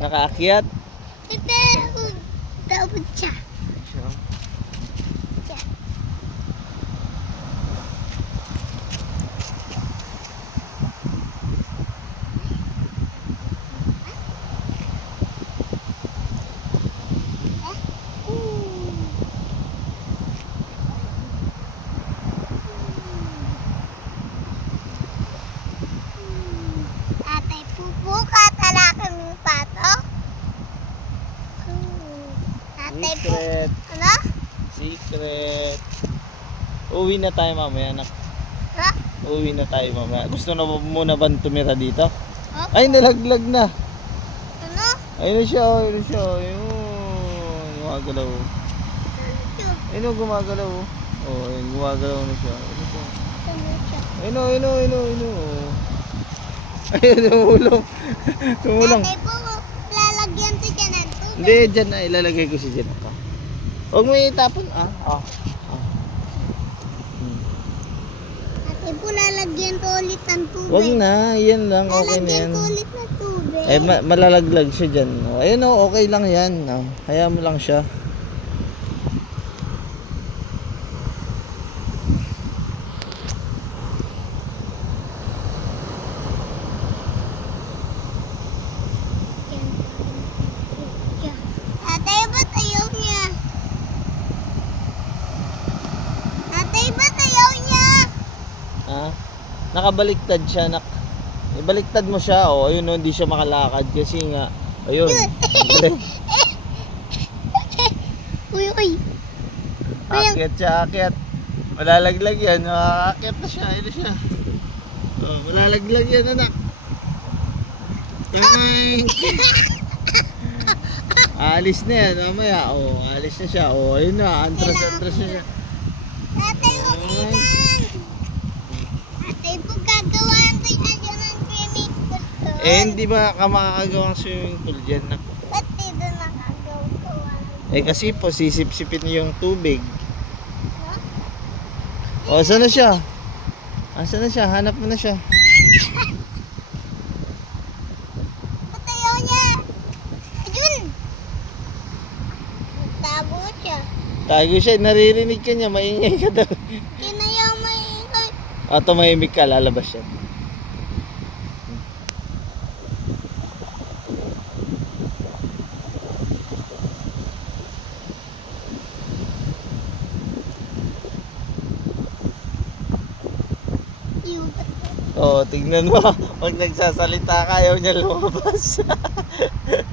Nakaakyat? Ito, dapat siya. Atay pupuka talaka ng pato. Atay po. Secret. Ano? Secret. Uwi na tayo mamaya, anak. Ha? Uwi na tayo mamaya. Gusto na muna ba tumira dito? Opo. Ay, nalaglag na. Ano? Ayun na siya, ayun na siya. Ayun. Gumagalaw. Ito. Ayun, gumagalaw. Oh, ayun, gumagalaw na siya. Ayun siya. Ano siya? Ayun. Ayun, tumulong. Tumulong. Atay po, lalagyan to siya ng tubig. Hindi, dyan na. Ilalagay ko si dyan. Huwag mo itapon. Atay po, lalagyan to ulit ng tubig. Huwag na. Yan lang. Okay na Lalagyan yan. ko ulit ng tubig. Eh, malalaglag siya dyan. Oh, ayun o, okay lang yan. Oh, hayaan mo lang siya. Atay, ba't ayaw niya? Atay, ba't ayaw niya? Ha? Nakabaliktad siya. Ibaliktad mo siya. Oh, ayun o, hindi siya makalakad. Kasi nga, ayun. Uy. Akyat siya, akyat. Malalaglag yan. Akyat na siya. Ayun na siya. Oh, malalaglag yan, anak. Ay! Alis na yan, mamaya. Oh, alis na siya. Oh, ayun na. Antras na siya. Atay, okay lang. Atay po, gagawin to yan ng swimming pool to. Eh, hindi ba ka makakagawang swimming pool dyan? Ba't dito nakagawa? Eh, kasi po, sisip-sipin niyo yung tubig. Oh, saan na siya? Saan na siya? Hanap mo na siya. Ba't ayaw niya? Ayun! Nagtabo siya. Tago siya, naririnig ka niya, maingay ka daw. Kinayaw maingay. Tumahimik ka, lalabas siya. Oh, tignan mo. Pag nagsasalita ka, ayaw niya lumabas.